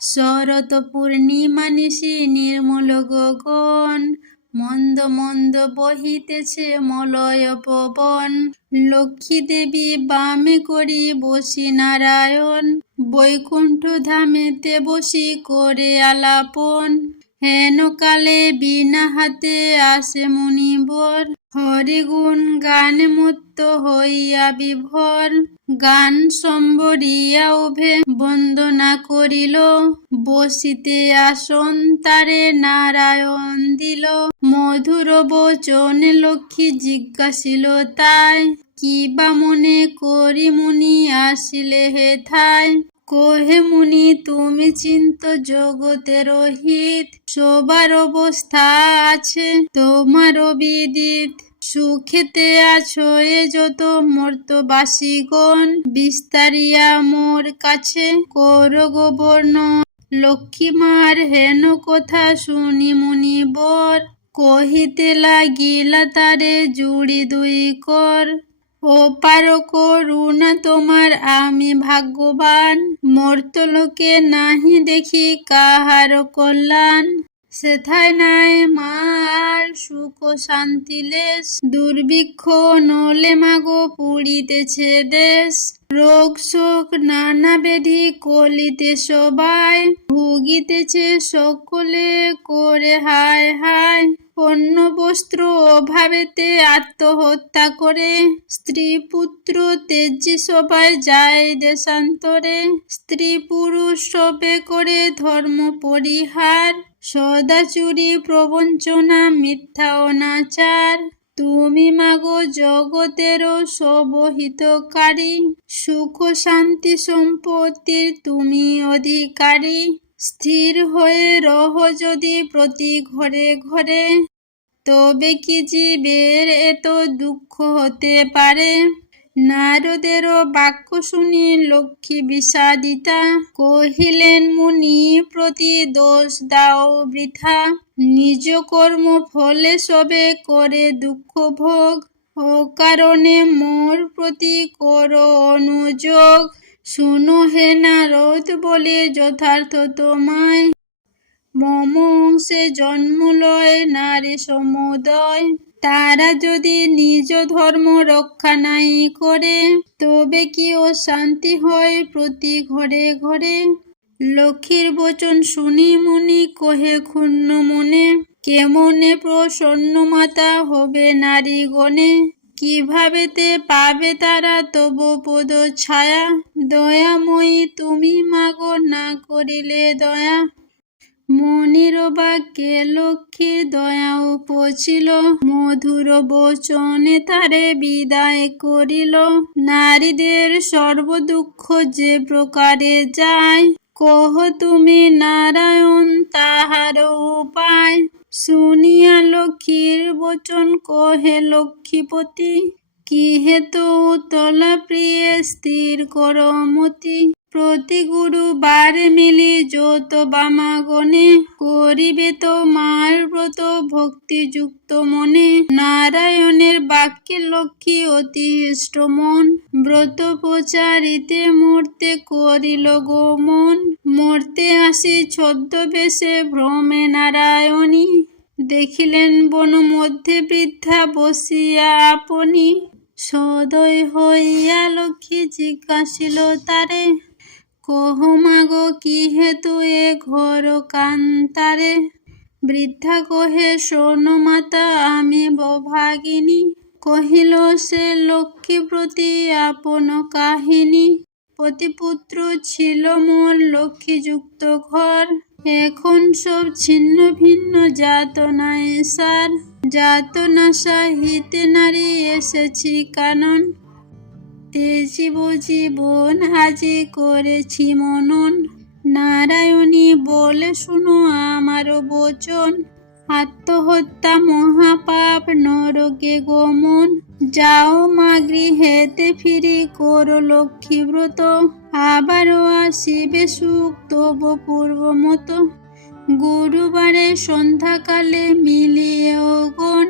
শরৎ পূর্ণিমা নিশি নির্মল গগন, মন্দ মন্দ বহিতেছে মলয় পবন। লক্ষ্মী দেবী বামে করি বসি নারায়ণ, বৈকুণ্ঠ ধামেতে বসি করে আলাপন। হেন কালে বিনা হাতে আসে মুনিবর, হরিগুণ গানে মত্ত হইয়া বিভোর। গান সম্বরিয়া উভে বন্দনা করিল, বসিতে আসন তারে নারায়ণ দিল। মধুর বচনে লক্ষ্মী জিজ্ঞাসিল তাই, কি বা মনে করি মুনি আসিলে হেথায়। কহে মুনি তুমি চিন্ত জগতের হিত, সবার অবস্থা আছে তোমার বিদিত। সুখেতে আছো এ যত মর্তবাসীগণ, বিস্তারিয়া মোর কাছে করো গো বর্ণন। লক্ষ্মী মার হেন কথা শুনি মুনি বর, কহিতে লাগিলা তারে জুড়ি দুই কর। অপার করুণা তোমার আমি ভাগ্যবান, মর্তলোকে নাহি দেখি কাহার কল্যাণ। সেথায় নাই মা আর সুখ শান্তি লেশ, দুর্ভিক্ষ নলে মাগো পুড়িতেছে দেশ। রোগ শোক নানা ব্যাধি কলিতে সবাই, ভুগিতেছে সকলে করে হায় হায়। অন্ন বস্ত্র অভাবেতে আত্মহত্যা করে, স্ত্রী পুত্র তেজি সবাই যায় দেশান্তরে। স্ত্রী পুরুষ সবে করে ধর্ম পরিহার, সদা চুরি প্রবঞ্চনা মিথ্যা অনাচার। তুমি মাগো জগতেরও সবহিতকারী, সুখ শান্তি সম্পত্তির তুমি অধিকারী। স্থির হয়ে রহ যদি প্রতি ঘরে ঘরে, তবে কি জীবের এত দুঃখ হতে পারে। নারদেরও বাক্য শুনি লক্ষ্মী বিষাদিতা, কহিলেন মুনি প্রতি দোষ দাও বৃথা। নিজ কর্ম ফলে সবে করে দুঃখ ভোগ, অকারণে মোর প্রতি করো অনুযোগ। শুনো হে নারদ বলে যথার্থ তোমায়, মম অংশে জন্ম লয় নারী সমুদয়। তারা যদি নিজ ধর্ম রক্ষা নাই করে, তবে কি অশান্তি হয় প্রতি ঘরে ঘরে। লক্ষ্মীর বচন শুনি মুনি কহে ক্ষুণ্ণ মনে, কেমনে প্রসন্ন মাতা হবে নারীগণে। কিভাবেতে পাবে তারা তব পদ ছায়া, দয়াময়ী তুমি মাগো না করিলে দয়া। মনির বাক্যে লক্ষ্মীর দয়া উপছিল, মধুর বচনে তারে বিদায় করিল। নারীদের সর্ব দুঃখ যে প্রকারে যায়, কহ তুমি নারায়ণ তাহার উপায়। শুনিয়া লক্ষ্মীর বচন কহে লক্ষ্মীপতি, কি হেতু উতলা প্রিয়ে স্থির কর মতি। প্রতি গুরুবারে মিলি যত বামাগণে, করিবে তো মার ব্রত ভক্তিযুক্ত মনে। নারায়ণের বাক্যে লক্ষ্মী অতি হৃষ্ট মন, ব্রত প্রচারিতে মূর্তে করিল গোমন। মর্তে আসি ছদ্মবেশে ভ্রমে নারায়ণী, দেখিলেন বন মধ্যে বৃদ্ধা বসিয়া আপনি। সদয় হইয়া লক্ষ্মী জিজ্ঞাসিল তারে, কহ মাগো কি হেতু এ ঘোর কান্তারে। বৃদ্ধা কহে শোনো মাতা আমি বভাগিনী, কহিল সে লক্ষ্মী প্রতি আপন কাহিনী। পতিপুত্র ছিল মোর লক্ষ্মীযুক্ত ঘর, এখন সব ছিন্ন ভিন্ন যাতনায় সার। যাতনা সাহিতে নারী এসেছি কানন, তেজিব জীবন আজি করেছি মনন। নারায়ণী বলে শুনো আমার বচন, আত্মহত্যা মহাপাপ নরকে গমন। যাও মা গৃহেতে ফিরি করো লক্ষ্মী ব্রত, আবারও আসিবে সুখ তব পূর্ব মতো। গুরুবারে সন্ধ্যাকালে মিলিয়ে অগণ,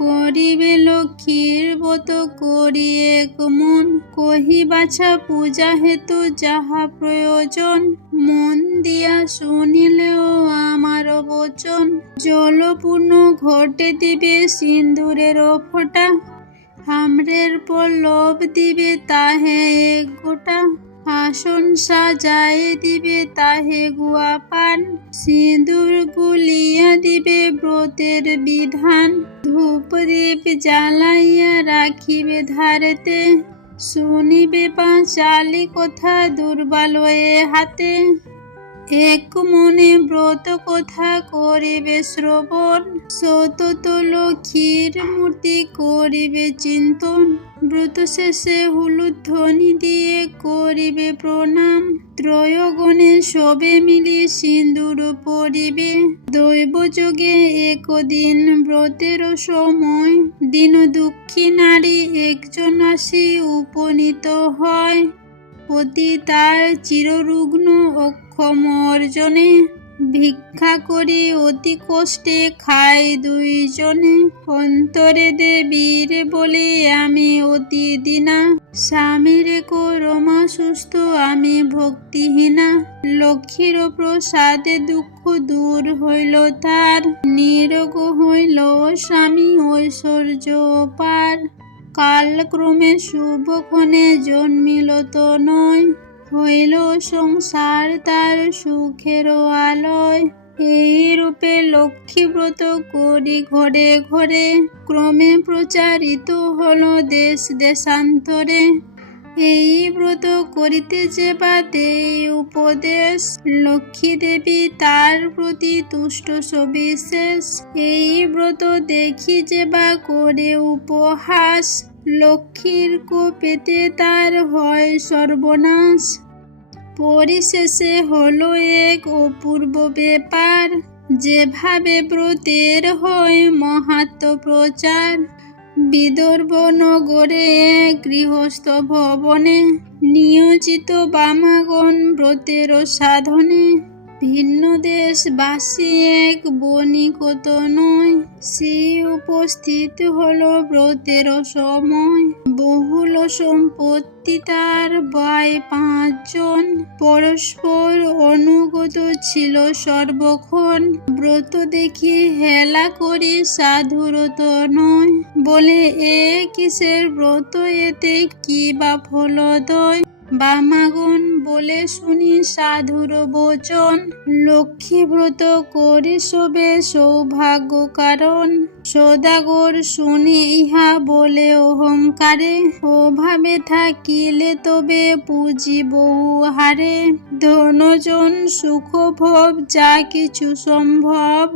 করিবে লক্ষ্মীর ব্রত করি এক মন, কহি বাছা পূজা হেতু যাহা প্রয়োজন, মন দিয়া শুনিলেও আমার বচন। জলপূর্ণ ঘটে দিবে সিন্দুরের ফোঁটা, আম্রের পল্লব দিবে তাহে এক গোটা, আসন সাজায় দিবে তাহে গুয়া পান, সিঁদুর গুলিয়া দিবে ব্রতের বিধান, ধূপদীপ জ্বালাইয়া রাখিবে ধারেতে, শুনিবে পাঁচালি কথা দুর্বালয়ে হাতে, এক মনে ব্রত কথা করিবে শ্রবণ, সতত লক্ষ্মীর মূর্তি করিবে চিন্তন, ব্রত শেষে হুলুধ্বনি দিয়ে করিবে প্রণাম, ত্রয়গণে সবে মিলি সিন্দুর পরিবে, দৈবযোগে একদিন ব্রতের সময়, দীন দুঃখী নারী একজন আসি উপনীত হয়, পতি তার চিররুগ্ন অক্ষম অর্জনে, ভিক্ষা করি অতি কষ্টে খাই দুইজনে, অন্তরে দেবীর বলি আমি অতি দীনা, স্বামীর করমা সুস্থ আমি ভক্তিহীনা, লক্ষ্মীর প্রসাদে দুঃখ দূর হইল তার, নিরোগ হইল স্বামী ঐশ্বর্য পার, কালক্রমে শুভক্ষণে জন্মিল তো নয়, হইল সংসার তার সুখের আলয়, এই রূপে লক্ষ্মী ব্রত করি ঘরে ঘরে, ক্রমে প্রচারিত হল দেশ দেশান্তরে, এই ব্রত করিতে যে বা দেই উপদেশ, লক্ষ্মী দেবী তার প্রতি তুষ্ট সবিশেষ, এই ব্রত দেখি যে বা করে উপহাস, লক্ষ্মীর কোপেতে তার হয় সর্বনাশ, পরিশেষে হলো এক অপূর্ব ব্যাপার, যেভাবে ব্রতের হয় মাহাত্ম্য প্রচার, বিদর্ভ নগরে এক গৃহস্থ ভবনে, নিয়োজিত বামাগণ ব্রতের সাধনে, ভিন্ন দেশবাসী এক বণিক তো নয়, সে উপস্থিত হলো ব্রতের সময়, বহুল সম্পত্তি তার বাই 5 জন, পরস্পর অনুগত ছিল সর্বক্ষণ, ব্রত দেখি হেলা করি সাধুর তো নয়, বলে এ কিসের ব্রত, এতে কি বা ফলদয়, বামাগণ বলে শুনি সাধুর বচন, লক্ষ্মী ব্রত করি সবে সৌভাগ্য কারণ, সদাগর শুনি ইহা বলে অহংকারে, অভাবে থাকিলে তবে পুঁজি বহু হারে, ধনজন সুখ ভোগ যা কিছু সম্ভব,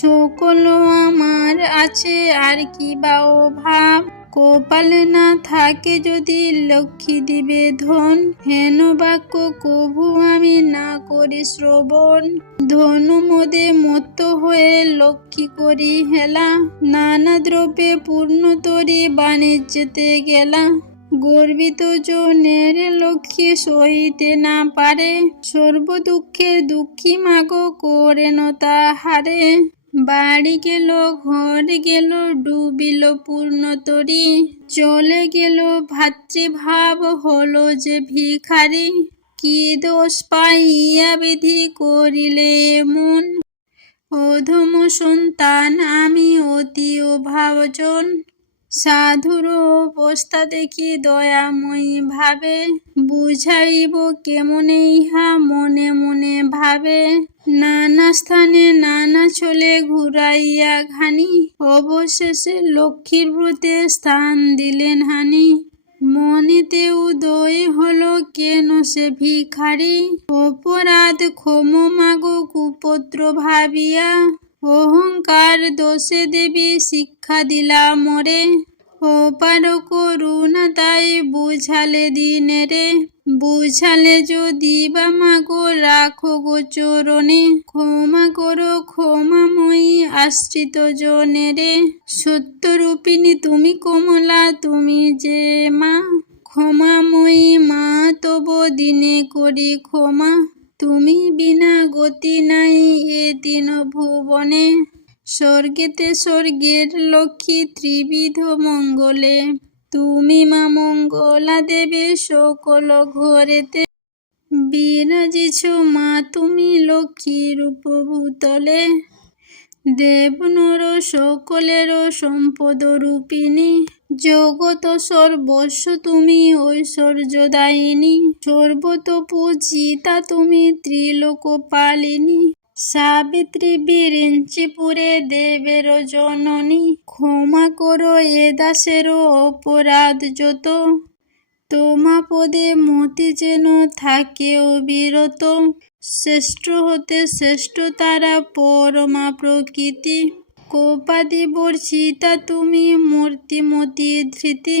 সকল আমার আছে আর কি বা অভাব, কপালে না থাকে যদি লক্ষ্মী দিবে ধন, হেন বাক্য কভু আমি না করি শ্রবণ, ধনু মোদে মত্ত হয়ে লক্ষ্মী করি হেলা, নানা দ্রব্যে পূর্ণ তরি বাণিজ্যতে গেলা, গর্বিত জনের লক্ষ্মী সইতে না পারে, সর্ব দুঃখের দুঃখী মাগো করেন তাহারে, বাড়ি গেল ঘর গেল ডুবিল পূর্ণ তরি, চলে গেল ভাতৃভাব হলো যে ভিখারি, কি দোষ পাইয়া বিধি করিলে এমন, অধম সন্তান আমি অতি অভাবজন, সাধুর অবস্থা দেখি দয়াময়ী ভাবে, বুঝাইব কেমনে ইহা মনে মনে ভাবে, নানা স্থানে নানা ছলে ঘুরাইয়া ঘানি, অবশেষে লক্ষ্মীর ব্রতে স্থান দিলেন হানি, মনেতে উদয় হলো কেন সে ভিখারি, অপরাধ ক্ষম মাগো কুপুত্র ভাবিয়া, অহংকার দোষে দেবী শিক্ষা দিলা মরে, অপার করুণা তাই বুঝালে দিনেরে, বুঝালে যদি বা মাগো রাখো গো চরণে, ক্ষমা করো ক্ষমাময়ী আশ্রিত জনেরে, সত্যরূপিণী তুমি কমলা তুমি যে মা, ক্ষমাময়ী মা তব দিনে করি ক্ষমা, তুমি বিনা গতি নাই এ তিন ভুবনে, স্বর্গেতে স্বর্গের লক্ষ্মী ত্রিবিধ মঙ্গলে, তুমি মা মঙ্গলা দেবী সকল ঘরেতে, বিরাজিছ মা তুমি লক্ষ্মী রূপভূতলে, দেব নর সকলের সম্পদ রূপিণী, জগত সর্বস্ব তুমি ঐশ্বর্যদায়িনী, সর্বত পূজিতা তুমি ত্রিলোক পালিনী, সাবিত্রী বিরিঞ্চি পুরে দেবের জননী, ক্ষমা করো এ দাসের অপরাধ যত, তোমা পদে মতি যেন থাকে অবিরত, শ্রেষ্ঠ হতে শ্রেষ্ঠ তারা পরমা প্রকৃতি, কোপাদি বর্ষিতা তুমি মূর্তিমতি ধৃতি,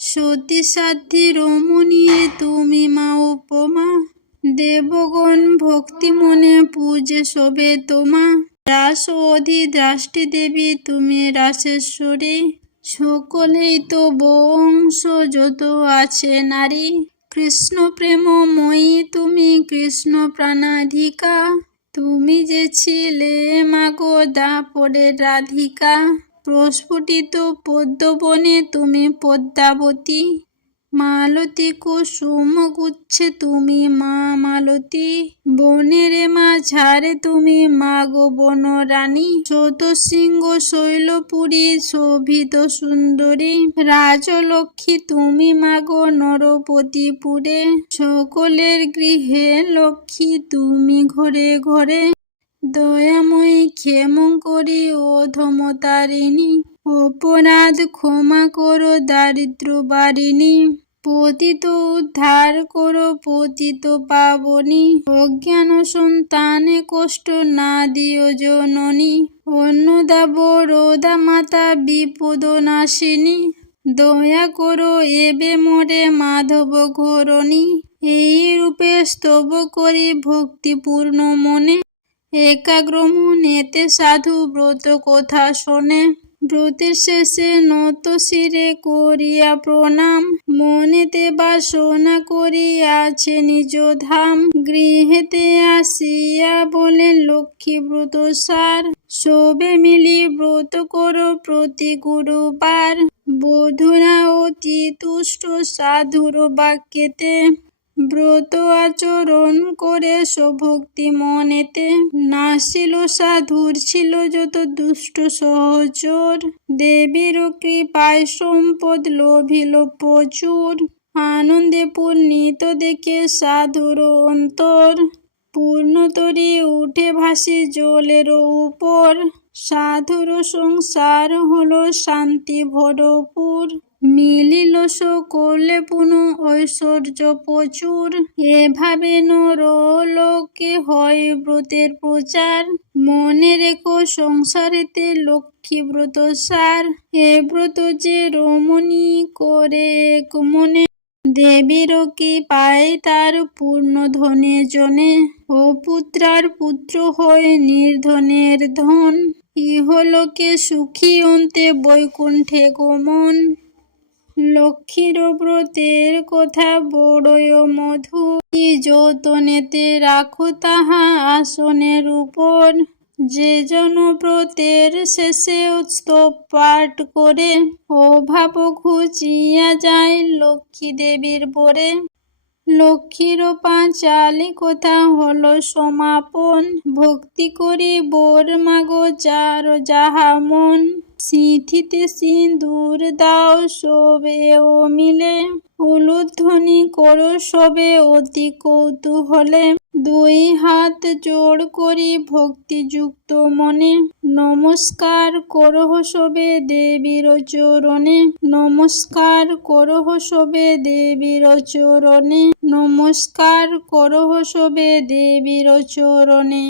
সতী সাধ্যি রমণী তুমি মা উপমা, দেবগণ ভক্তি মনে পূজে শোভে তোমা, রাস অধিদ্রাষ্টি দেবী তুমি রাসেশ্বরী, সকলেই তো বংশ যত আছে নারী, কৃষ্ণ প্রেমময়ী তুমি কৃষ্ণ প্রাণাধিকা, তুমি যে ছিলে মাগো দাপরের রাধিকা, প্রস্ফুটিত পদ্মবনে তুমি পদ্মাবতী, মালতী কুসুম গুচ্ছে তুমি মা মালতী, বনের মাঝারে তুমি মাগো বন রানী, শতশৃঙ্গ শৈলপুরী শোভিত সুন্দরী, রাজলক্ষ্মী তুমি মাগো নরপতিপুরে, সকলের গৃহে লক্ষ্মী তুমি ঘরে ঘরে, দয়াময়ী ক্ষেমঙ্করী অধমতারিণী, অপরাধ ক্ষমা করো দারিদ্র বারিণী, পতিত উদ্ধার করো পতিত পাবনী, অজ্ঞান সন্তানে কষ্ট না দিও জননী, অন্নদা বরদা মাতা বিপদ নাশিনী, দয়া করো এবে মোরে মাধব ঘরণী, এই রূপে স্তব করি ভক্তিপূর্ণ মনে, একাগ্র মনেতে সাধু ব্রত কথা শোনে, ব্রতের শেষে নত শিরে করিয়া প্রণাম, মনেতে বাসনা করিয়াছে নিজ ধাম, গৃহেতে আসিয়া বলেন লক্ষ্মী ব্রত সার, সবে মিলি ব্রত করো প্রতি গুরুবার, বধূরা অতি তুষ্ট সাধুর বাক্যেতে, ব্রত আচরণ করে স্বভক্তি মনেতে, নাসিল সাধুর ছিল যত দুষ্ট সহচর, দেবীর কৃপায় সম্পদ লোভিল প্রচুর, আনন্দে পূর্ণিত দেখে সাধুর অন্তর, পূর্ণতরী উঠে ভাসি জলের উপর, সাধুর সংসার হলো শান্তি ভরপুর, মিলিল সকলে পুনঃ ঐশ্বর্য প্রচুর, এভাবে নরলোকে হয় ব্রতের প্রচার, মনে রেখো সংসারেতে লক্ষ্মী ব্রত সার, এ ব্রত যে রমণী করে এক মনে, দেবীর কৃপায় তার পূর্ণ ধনে জনে, অপুত্রার পুত্র হয় নির্ধনের ধন, ইহলোকে সুখী অন্তে বৈকুণ্ঠে গমন, লক্ষ্মীর ব্রতের কথা বড়ই মধুর, কি যতনেতে রাখো তাহা আসনের উপর, যে জন ব্রতের শেষে স্তব পাঠ করে, অভাব ঘুচিয়া যায় লক্ষ্মী দেবীর বরে, লক্ষ্মীর পাঁচালি কথা হলো সমাপন, ভক্তি করি বোর মাগো যার যাহা মন, সিঁথিতে সিঁদুর দাও সবে ও মিলে, উলুধ্বনি করো সবে অতি কৌতূহলে, দুই হাত জোড় করি ভক্তিযুক্ত মনে, নমস্কার করো সবে দেবীর চরণে, নমস্কার করো সবে দেবীর চরণে, নমস্কার করো সবে দেবীর চরণে।